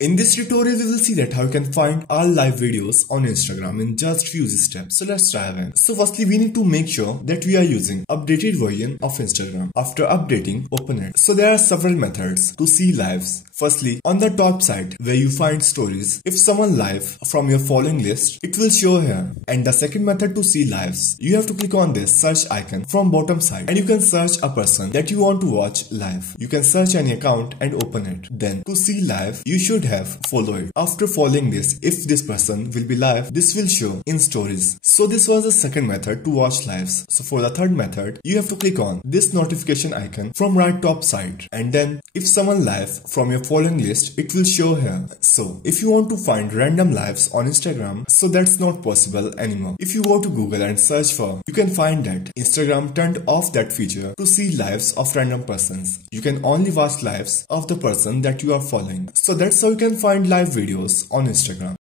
In this tutorial, we will see that how you can find all live videos on Instagram in just few steps. So let's dive in. So firstly, we need to make sure that we are using updated version of Instagram. After updating, open it. So there are several methods to see lives. Firstly, on the top side where you find stories, if someone live from your following list, it will show here. And the second method to see lives, you have to click on this search icon from bottom side and you can search a person that you want to watch live. You can search any account and open it. Then to see live, you should have follow it. After following this, if this person will be live, this will show in stories. So this was the second method to watch lives. So for the third method, you have to click on this notification icon from right top side, and then if someone live from your following list, it will show here. So if you want to find random lives on Instagram, so that's not possible anymore. If you go to Google and search for, you can find that Instagram turned off that feature to see lives of random persons. You can only watch lives of the person that you are following. So that's how you can find live videos on Instagram.